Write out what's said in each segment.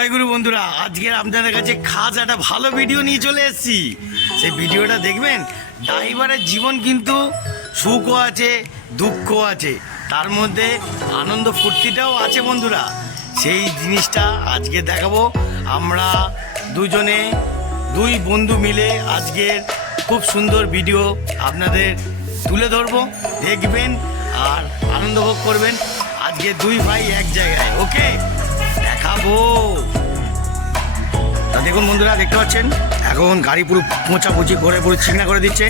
জয়গুরু বন্ধুরা, আজকে আপনাদের কাছে খাস একটা ভালো ভিডিও নিয়ে চলে এসেছি। সেই ভিডিওটা দেখবেন। ড্রাইভারের জীবন কিন্তু সুখও আছে, দুঃখও আছে, তার মধ্যে আনন্দ ফুর্তিটাও আছে বন্ধুরা। সেই জিনিসটা আজকে দেখাবো। আমরা দুই বন্ধু মিলে আজকের খুব সুন্দর ভিডিও আপনাদের তুলে ধরবো, দেখবেন আর আনন্দ ভোগ করবেন। আজকে দুই ভাই এক জায়গায়, ওকে দেখাবো। তা দেখুন বন্ধুরা, দেখতে পাচ্ছেন এখন গাড়ি পুরো মোচাপুচি করে পুরো চিকনা করে দিচ্ছে।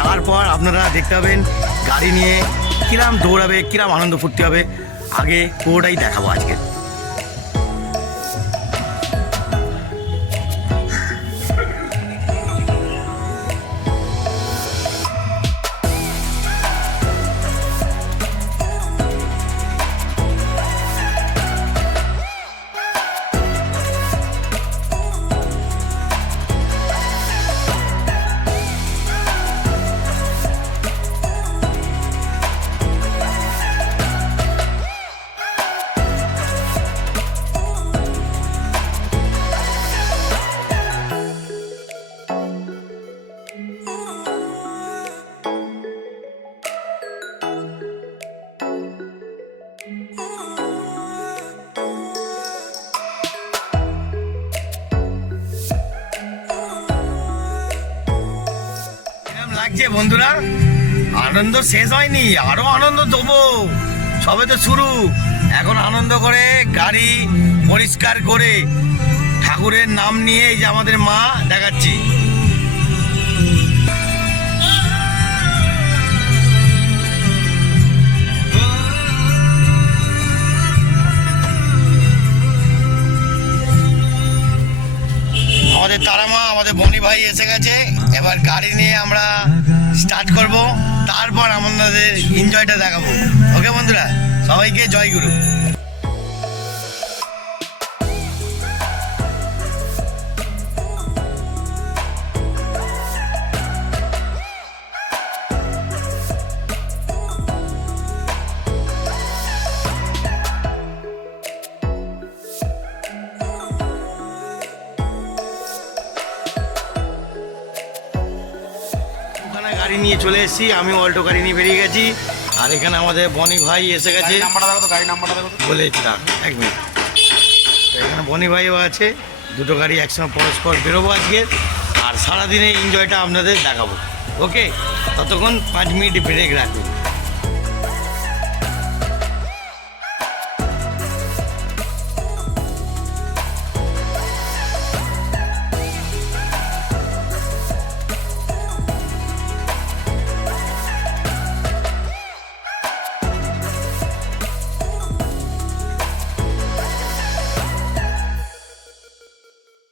তারপর আপনারা দেখতে পাবেন গাড়ি নিয়ে কিরাম দৌড়াবে, কিরাম আনন্দ ফুর্তি হবে। আগে পুরোটাই দেখাবো আজকে। লাগছে বন্ধুরা, আনন্দ শেষ হয়নি, আরো আনন্দ দেবো। সবে তো শুরু। এখন আনন্দ করে গাড়ি পরিষ্কার করে ঠাকুরের নাম নিয়ে এই যে আমাদের মা দেখাচ্ছি। আমাদের তারা মা, আমাদের বনি ভাই এসে গেছে। এবার গাড়ি নিয়ে আমরা স্টার্ট করব, তারপর আমাদের এনজয়টা দেখাবো। ওকে বন্ধুরা, সবাইকে জয় গুরু। গাড়ি নিয়ে চলে এসেছি, আমি অল্টো গাড়ি নিয়ে বেরিয়ে গেছি। আর এখানে আমাদের বনি ভাই এসে গেছে। বলে এক মিনিট, এখানে বনি ভাইও আছে। দুটো গাড়ি একসঙ্গে পরস্পর বেরোবো আজকে, আর সারাদিনে এনজয়টা আপনাদের দেখাবো। ওকে, ততক্ষণ 5 মিনিট ব্রেক রাখুন।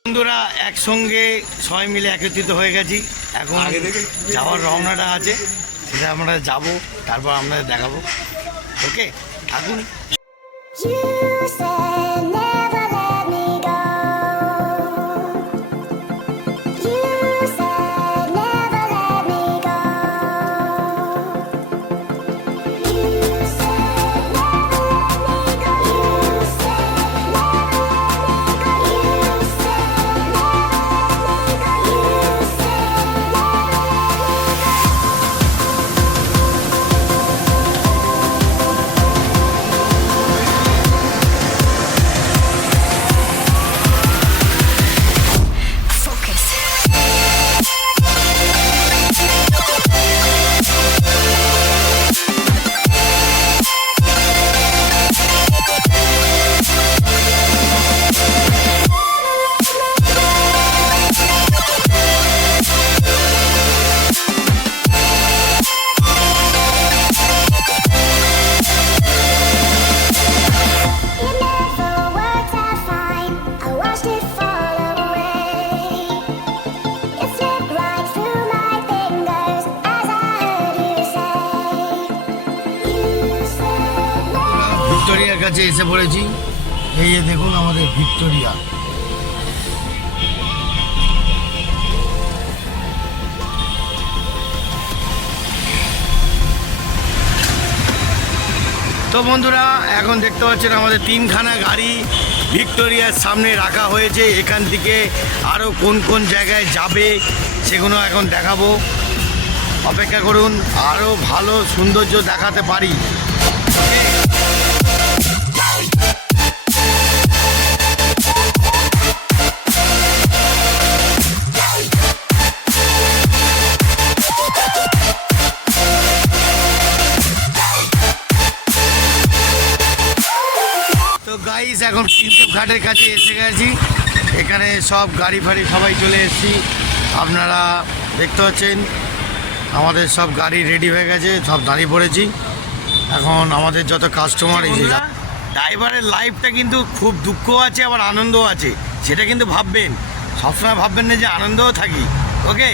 বন্ধুরা, একসঙ্গে সবাই মিলে একত্রিত হয়ে গেছি। এখন যাওয়ার রওনাটা আছে, সেটা আমরা যাব, তারপর আপনাদের দেখাবো। ওকে, থাকুন। ভিক্টোরিয়ার কাছে এসে পড়েছি। এই যে দেখুন আমাদের ভিক্টোরিয়া। তো বন্ধুরা, এখন দেখতে পাচ্ছেন আমাদের 3খানা গাড়ি ভিক্টোরিয়ার সামনে রাখা হয়েছে। এখান থেকে আরও কোন কোন জায়গায় যাবে সেগুলো এখন দেখাবো, অপেক্ষা করুন, আরও ভালো সৌন্দর্য দেখাতে পারি। তো গাইস এখন কিন্তু ঘাটের কাছে এসে গেছি, এখানে সব গাড়ি ফাড়ি সবাই চলে এসেছি, আপনারা দেখতে পাচ্ছেন আমাদের সব গাড়ি রেডি হয়ে গেছে, সব দাঁড়িয়ে পড়েছি। এখন আমাদের যত কাস্টমার এসে যায়, ড্রাইভারের লাইফটা কিন্তু খুব দুঃখ আছে আবার আনন্দও আছে, সেটা কিন্তু ভাববেন, সবসময় ভাববেন না যে আনন্দও থাকি। ওকে,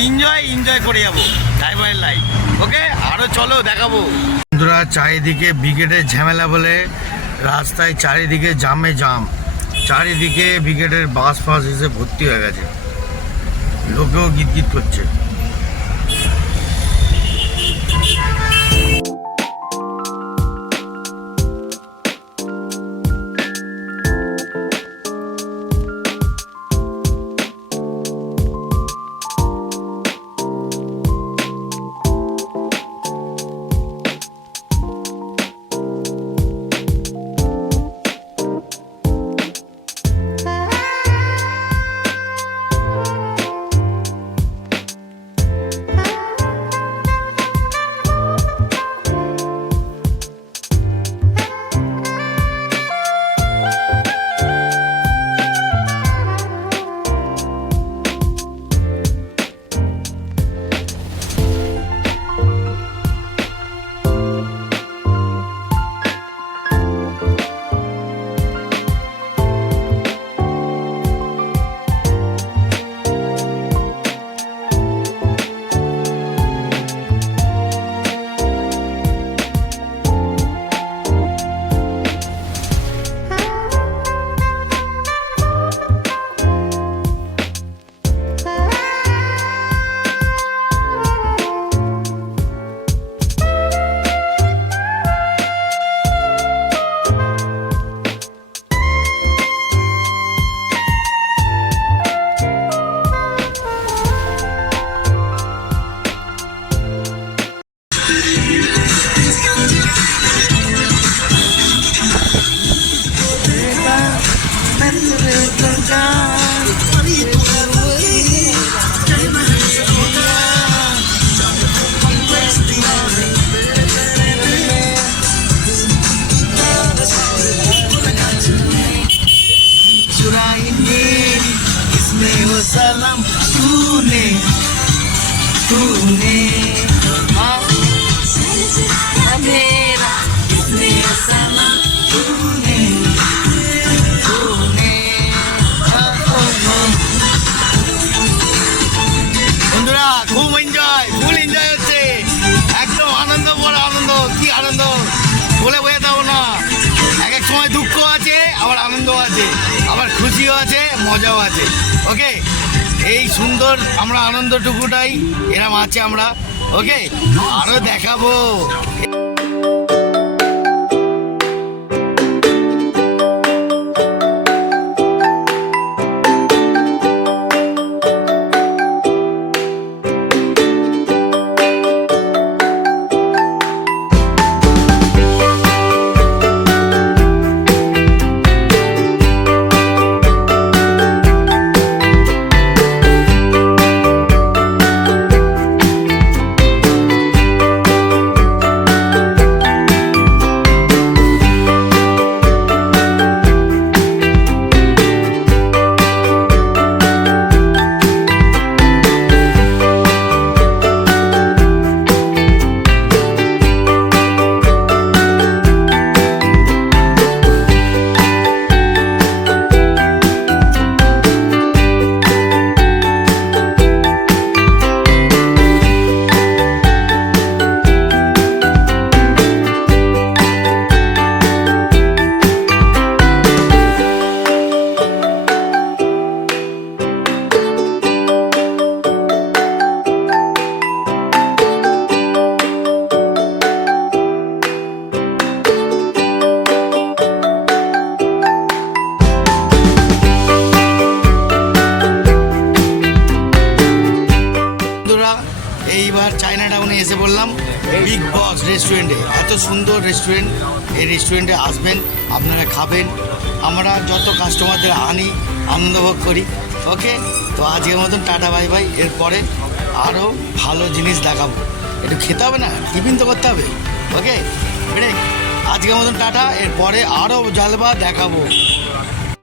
এনজয় করে যাবো ড্রাইভারের লাইফ। ওকে, আরও চলো দেখাবো। বন্ধুরা, চারিদিকে ব্রিগেডের ঝামেলা বলে রাস্তায় চারিদিকে জামে জাম, চারিদিকে ব্রিগেডের বাস ফাস এসে ভর্তি হয়ে গেছে, লোকেও গিট করছে। सलाम तूने तूने मेरा इसने सलाम तूने तूने। বন্ধুরা খুব এনজয়, ফুল এনজয় হচ্ছে, একদম আনন্দ, বড় আনন্দ, কি আনন্দ বলে বোঝাতে পারবো না। এক এক সময় দুঃখ আছে, আবার আনন্দ আছে, আবার খুশিও আছে, মজাও আছে। ওকে, এই সুন্দর আমরা আনন্দটুকুটাই এরম আছে আমরা। ওকে, আরো দেখাবো। এসে বললাম বিগ বস রেস্টুরেন্টে। এত সুন্দর রেস্টুরেন্ট, এই রেস্টুরেন্টে আসবেন, আপনারা খাবেন, আমরা যত কাস্টমারদের আনি আনন্দভোগ করি। ওকে, তো আজকের মতন টাটা বাই বাই। এরপরে আরও ভালো জিনিস দেখাবো, একটু খেতে হবে না, টিফিন তো করতে হবে। ওকে ব্রেক, আজকের মতন টাটা, এরপরে আরও জালবা দেখাবো।